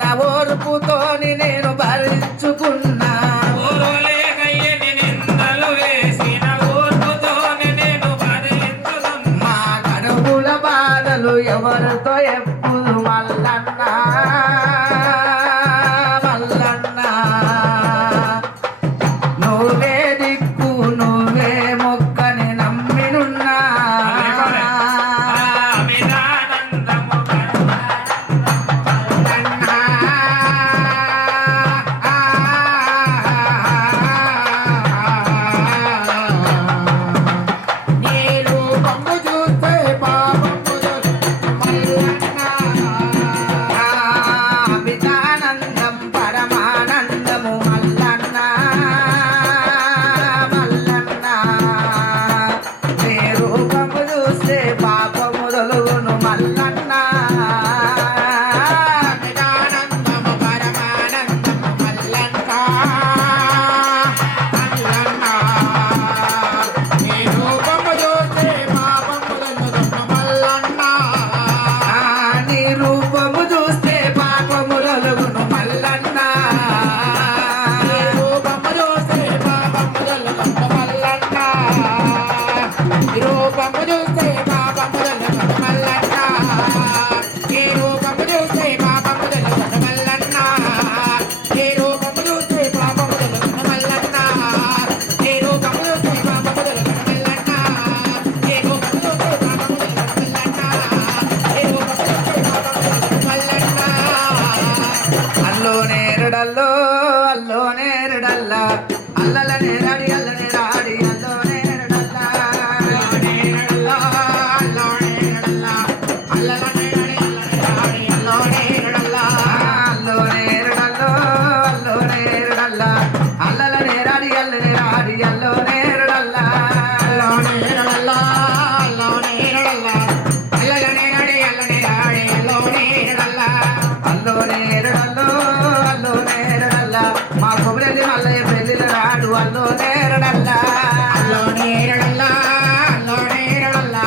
చిన్న ఓర్పుతోని నేను భరించుకున్నా మా కడుపుల బాధలు ఎవరితో ఎప్పుడు మల్లన్నా మల్లన్నా నువ్వే దిక్కు నువ్వే మొక్కని నమ్మినున్నా అల్లో అల్లో నేరడల్ల అల్లల నేరాడి అల్ల నేరాడి అల్లో నేరడల్ల అల్లో నేరడల్ల అల్లల నేరాడి అల్ల నేరాడి అల్లో నేరడల్ల అల్లో నేరడల్ల అల్లల నేరాడి అల్ల నేరాడి అల్లో నేరడల్ల అల్లో నేరడల్ల అల్లో నేరడల్ల అల్లల నేరాడి అల్ల నేరాడి అల్లో నేరడల్ల అల్లో నేరడల్ల మా కొబ్బరి మల్లయ్య పెళ్లిల రాడు అల్లో నేరడల్లా అల్లో నేరడల్లా అల్లో నేరడల్లా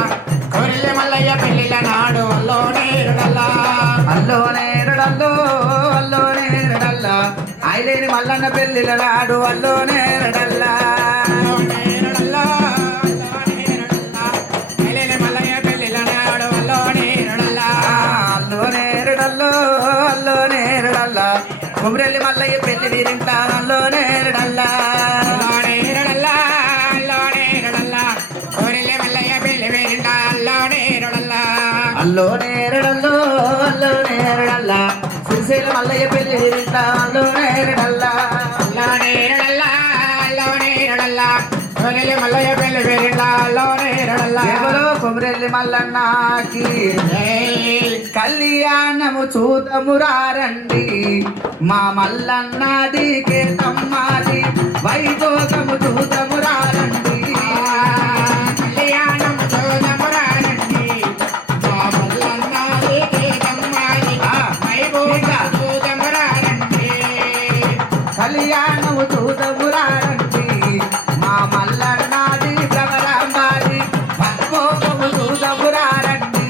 కొబ్బరి మల్లయ్య పెళ్లిల నాడు అల్లో నేరడల్లా అల్లో నేరడల్లో అల్లో నేరడల్లా ఐలేని మల్లన్న పెళ్లిల నాడు అల్లో నేరడల్లా అల్లో నేరడల్లా ఐలేని మల్లయ్య పెళ్లిల నాడు అల్లో నేరడల్లా అల్లో నేరడల్లో అల్లో నేరడల్లా కొబ్బరి మల్లయ్య పెళ్లి వీరింటా అల్లో నేరడల్లా నేరడల్లా అల్లో నేరడల్లా కొబ్బరి మల్లయ్య పెళ్లి వీరింటా అల్లో నేరడల్లా అల్లో నేరడల్లో అల్లో నేరడల్లా సిరిసేల మల్లయ్య పెళ్లి వీరింటా అల్లో నేరడల్లా అల్లో నేరడల్లా అల్లో నేరడల్లా కొబ్బరి మల్లయ్య పెళ్లి వీరింటా అల్లో నేరడల్లా కొబ్బరి మల్లన్నకి కళ్యాణము చూతమురారండి మా మల్లన్నది కేతమ్మాది వైభోగము చూతమురారండి కళ్యాణము చూతమురారండి మా మల్లన్నది కేతమ్మాది వైభోగము చూతమురారండి కళ్యాణము చూతమురారండి మా మల్లన్నది ప్రవరంబాది వైభోగము చూతమురారండి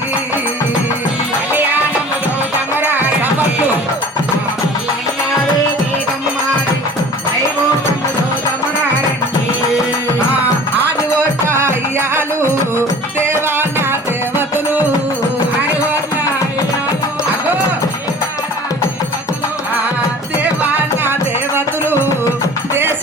దేవానా దేవతలు దేవానా దేవతలు దేశ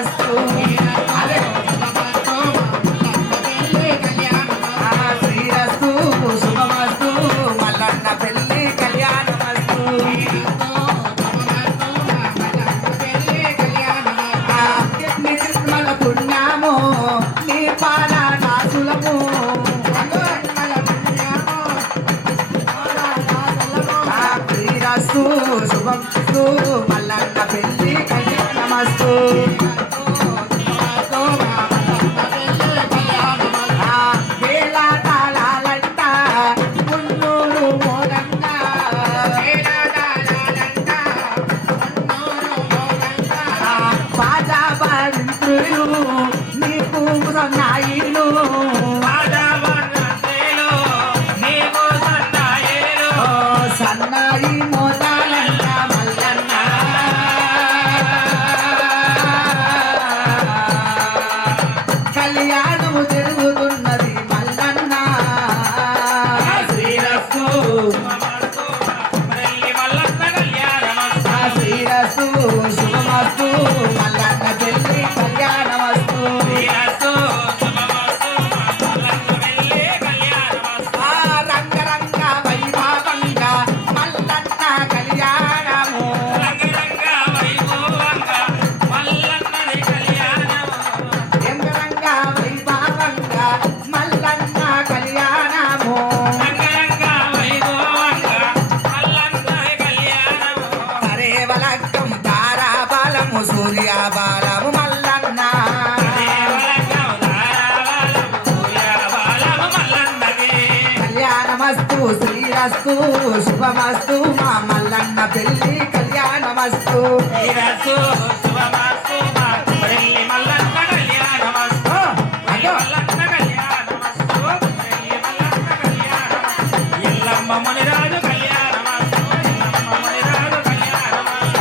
కళ్యాణమస్తు అదే శ్రీరస్తు శుభమస్తు మల్లన్న పెళ్లి కళ్యాణమస్తు నిర్మల పుణ్యము నీ పాల దాసులము శ్రీరస్తు శుభమస్తు మల్లన్న పెళ్లి కళ్యాణమస్తు నీకు సన్నాయిలు సన్నాయి మోదాలంట మల్లన్న కళ్యాణము జరుగుతున్నది మల్లన్న శ్రీరస్తు శ్రీరస్తు శుభమస్తు మల్లన్న పెళ్లి కళ్యాణమస్తు రంగరంగ వైభవంగా మల్లన్న కళ్యాణము రంగరంగ వైభవంగా మల్లన్న కళ్యాణము సరేవలక్కం తారాబలము సూర్యాబలము మల్లన్న కళ్యాణమస్తు శ్రీరస్తు శుభమస్తు మా మల్లన్న పెళ్లి కళ్యాణమస్తు మునిరాజు కళ్యాణమస్తు మునిరాజు కళ్యాణమస్తు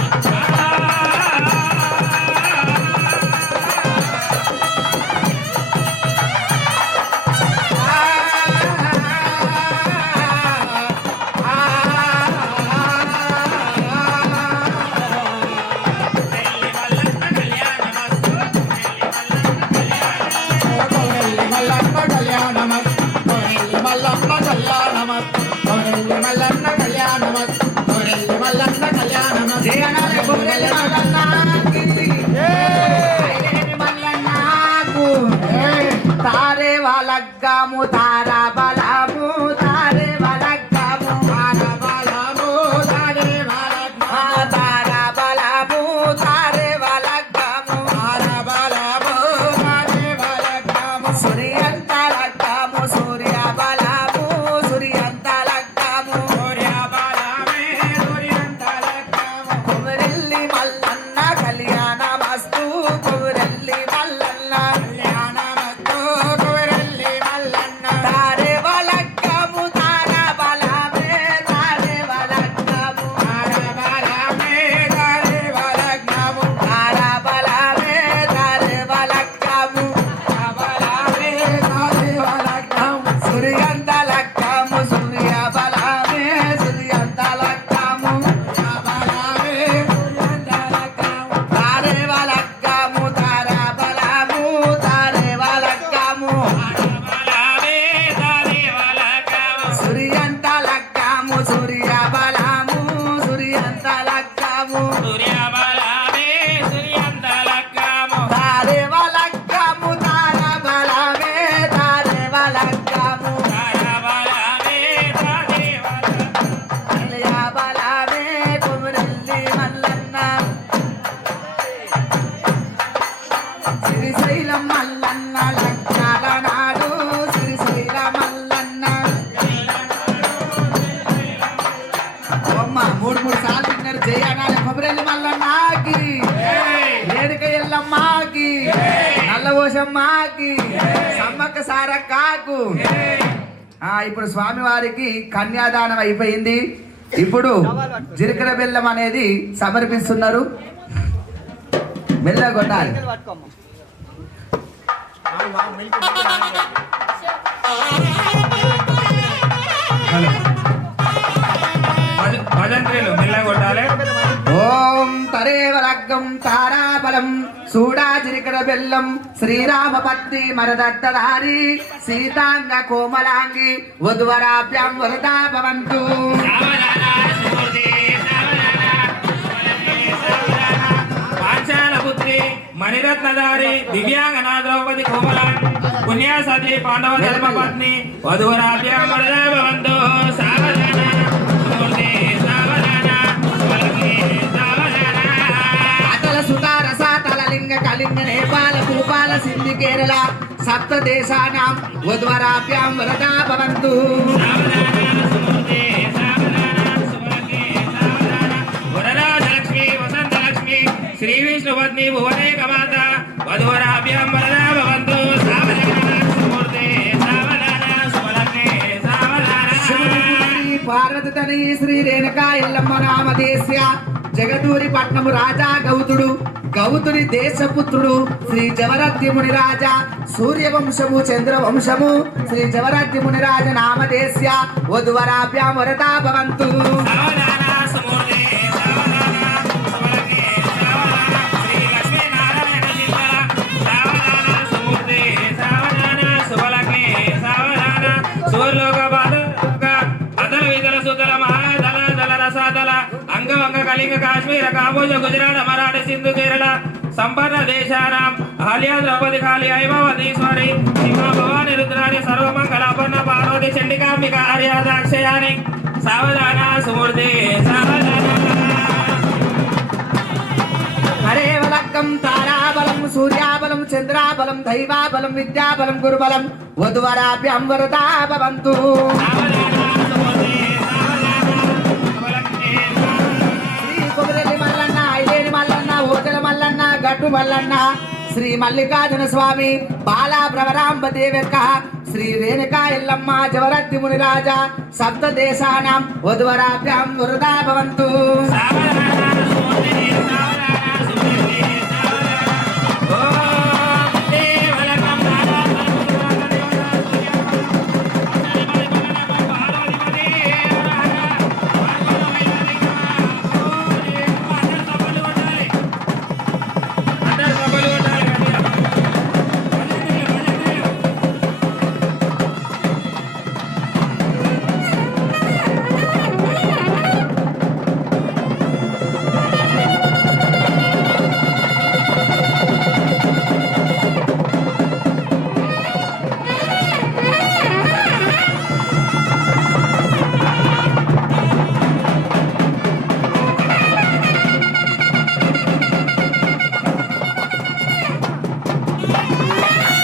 తారే వాళ్ళగ్గాము తారా బలము తారే వాళ్ళగ్గాము తారా బలము తారే వాళ్ళగ్గాము తారా బలము తారే వాళ్ళగ్గాము తారా బలము తారే వాళ్ళగ్గాము సూర్యంత లగ్గాము సూర్య బలము సూర్యంత లగ్గాము సూర్య బలమే సూర్యంత లగ్గాము కుమరెల్లి మల్లన్న కళ్యాణమస్తు కుమరెల్లి మల్లన్న కళ్యాణమస్తు కుమరెల్లి మల్లన్న తారే వాళ్ళగ్గాము తారా బలమే తారే వాళ్ళగ్గాము తారా బలమే తారే వాళ్ళగ్గాము తారా బలమే తారే వాళ్ళగ్గాము బలమే తారే వాళ్ళగ్గాము సూర్యంత లగ్గాము సూర్య బలమే సూర్యంత లగ్గాము బలమే సూర్యంత లగ్గాము తారే వాళ్ళగ్గాము తారా బలము తారే వాళ్ళగ్గాము సూర్యంత లగ్గాము సూర్య బలము సూర్యంత లగ్గాము తారే వాళ్ళగ్గాము తారా బలమే తారే వాళ్ళగ్గాము కళ్యా బలమే కుమరెల్లి మల్లన్న శ్రీశైలం మల్లన్న లగ్నాల నాడు శ్రీశైల మల్లన్న అమ్మ మూడు సార్లు విన్నారు జయనాల కొబ్బరెల్లి మల్లన్నకి ఏడుక ఎల్లమ్మకి నల్లవోషమ్మకి సమ్మక్క సారక్కకు ఇప్పుడు స్వామివారికి కన్యాదానం అయిపోయింది. ఇప్పుడు జీలకర్ర బెల్లం అనేది సమర్పిస్తున్నారు. మెల్లగా కొట్టాలి. భజంత్రీలు మెల్లగా కొట్టాలి. ఓం హరేవరగ్గం తారాబలం సూడాజిరికడ బెల్లం శ్రీరామ పత్ని మరదత్తదారి సీతాంగ కోమలాంగి వధువరాభ్యాం వరదా భవంతు పాంచాలపుత్రి మణిరత్నధారి దివ్యాంగనా ద్రౌపది కోమల పుణ్యాసతి పాండవ ధర్మపత్ని వధువరాభ్యాం వరదా భవంతు సావధాన మూర్తి సావధాన వలకి సావధాన అతల సుతార సాతల లింగ కళింగ నేపాల భూపాల సింధి కేరళ సప్త దేశానాం వధువరాభ్యాం వరదా భవంతు శ్రీ విష్ణుపత్ని భువనేక మాత వధువరాభ్యాం వరదా భవంతు సావధాన సుమూర్తే సావధాన సుమలగ్నే సావధాన పార్వతి తనయి శ్రీ రేణుకా ఎల్లమ్మ నామదేశ్య జగదూరి పట్నము రాజా గౌతుడు గౌతుని దేశపుత్రుడు శ్రీ జవరద్ది ముని రాజా సూర్యవంశము చంద్రవంశము శ్రీ జవరద్ది ముని రాజ నామదేశ్య వధువరాభ్యాం వరదా భవంతు సావధాన సుమూర్తే సావధాన సుమలగ్నే సావధాన శ్రీ లక్ష్మీ నారాయణ చింతన సావధాన సుమూర్తే సావధాన సుమలగ్నే సావధాన సూర్లోక బాధక అదల విదల సుదల మహాదల దల రసాదల అంగవంగ కళింగ కాశ్మీర కాంబోజ గుజరాత మరాఠీ సింధు కేరళ సంపన్న దేశానాం ఆలియా ద్రౌపది కాళి ఐమవతీశ్వరి శివ భవాని రుద్రాని సర్వమంగళాపన్న పార్వతి చండికాంబిక ఆర్యాదాక్షయాని సావధాన సుమూర్తి సావధాన హరేవలక్కం తారాబలం సూర్యాబలం చంద్రాబలం దైవాబలం విద్యాబలం గురుబలం వధువరాభ్యాం వరదా భవంతు శ్రీ కొమరెల్లి మల్లన్న ఐలేని మల్లన్న ఓజల మల్లన్న గట్టు మల్లన్న శ్రీ మల్లికార్జున స్వామి బాలా భ్రవరాంబ దేవక శ్రీ రేణుకా ఎల్లమ్మ జవరద్ది ముని రాజా సప్త దేశానాం వధువరాభ్యాం వరదా భవంతు సావధాన